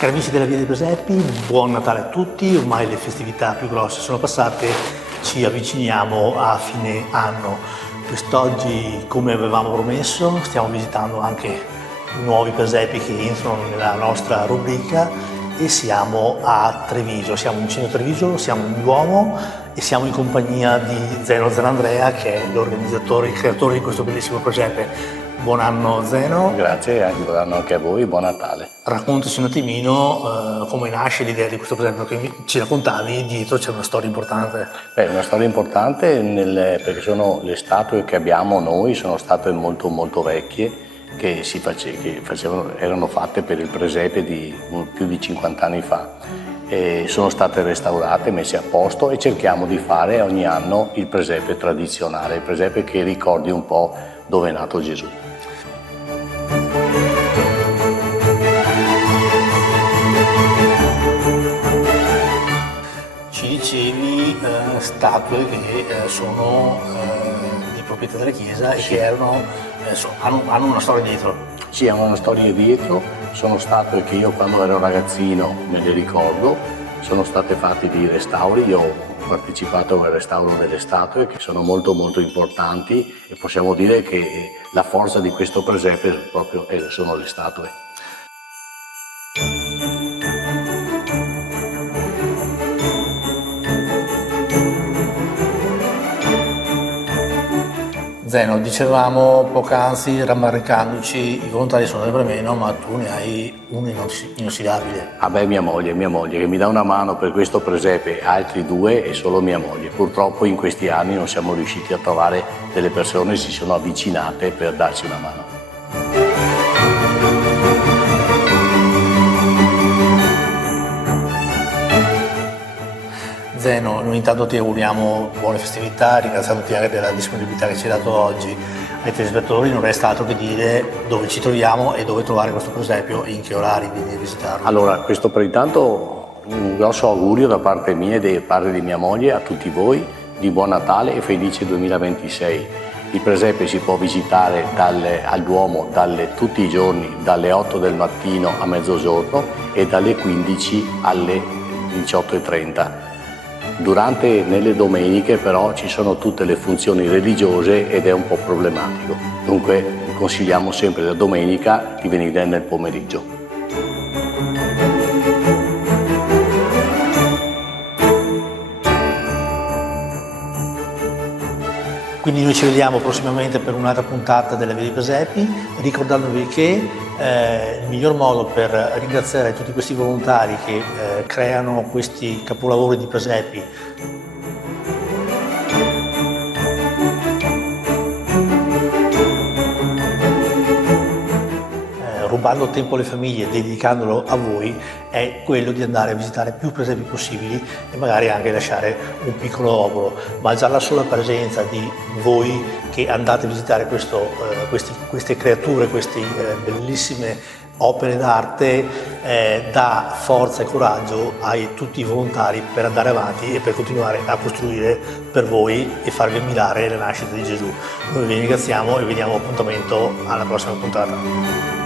Cari amici della Via dei Presepi, buon Natale a tutti, ormai le festività più grosse sono passate, ci avviciniamo a fine anno. Quest'oggi, come avevamo promesso, stiamo visitando anche nuovi presepi che entrano nella nostra rubrica e siamo a Treviso, siamo in centro Treviso, siamo in Duomo e siamo in compagnia di Zeno Zanandrea, che è l'organizzatore, il creatore di questo bellissimo presepe. Buon anno Zeno. Grazie, buon anno anche a voi, buon Natale. Raccontaci un attimino come nasce l'idea di questo presente, perché ci raccontavi, dietro c'è una storia importante. Una storia importante perché le statue che abbiamo noi sono statue molto molto vecchie che erano fatte per il presepe di più di 50 anni fa. E sono state restaurate, messe a posto e cerchiamo di fare ogni anno il presepe tradizionale, il presepe che ricordi un po' dove è nato Gesù. Ci dicevi statue che sono di proprietà della Chiesa e che hanno una storia dietro. Sì, hanno una storia dietro, sono statue che io quando ero ragazzino me le ricordo, sono state fatte di restauri, io ho partecipato al restauro delle statue che sono molto molto importanti e possiamo dire che la forza di questo presepe sono le statue. Zeno, dicevamo poc'anzi, rammaricandoci, i volontari sono sempre meno, ma tu ne hai uno inossidabile. Mia moglie che mi dà una mano per questo presepe, altri due e solo mia moglie. Purtroppo in questi anni non siamo riusciti a trovare delle persone che si sono avvicinate per darci una mano. Zeno, noi intanto ti auguriamo buone festività, ringraziandoti anche della disponibilità che ci hai dato oggi. Ai telespettatori non resta altro che dire dove ci troviamo e dove trovare questo presepio e in che orari venire a visitarlo. Allora, questo per intanto un grosso augurio da parte mia e da parte di mia moglie a tutti voi di buon Natale e felice 2026. Il presepe si può visitare al Duomo tutti i giorni dalle 8 del mattino a mezzogiorno e dalle 15 alle 18:30. Nelle domeniche però ci sono tutte le funzioni religiose ed è un po' problematico. Dunque consigliamo sempre la domenica di venire nel pomeriggio. Quindi noi ci vediamo prossimamente per un'altra puntata della Via dei Presepi, ricordandovi che il miglior modo per ringraziare tutti questi volontari che creano questi capolavori di presepi rubando tempo alle famiglie e dedicandolo a voi, è quello di andare a visitare più presepi possibili e magari anche lasciare un piccolo obolo, ma già la sola presenza di voi che andate a visitare queste creature, queste bellissime opere d'arte dà forza e coraggio a tutti i volontari per andare avanti e per continuare a costruire per voi e farvi ammirare la nascita di Gesù. Noi vi ringraziamo e vi diamo appuntamento alla prossima puntata.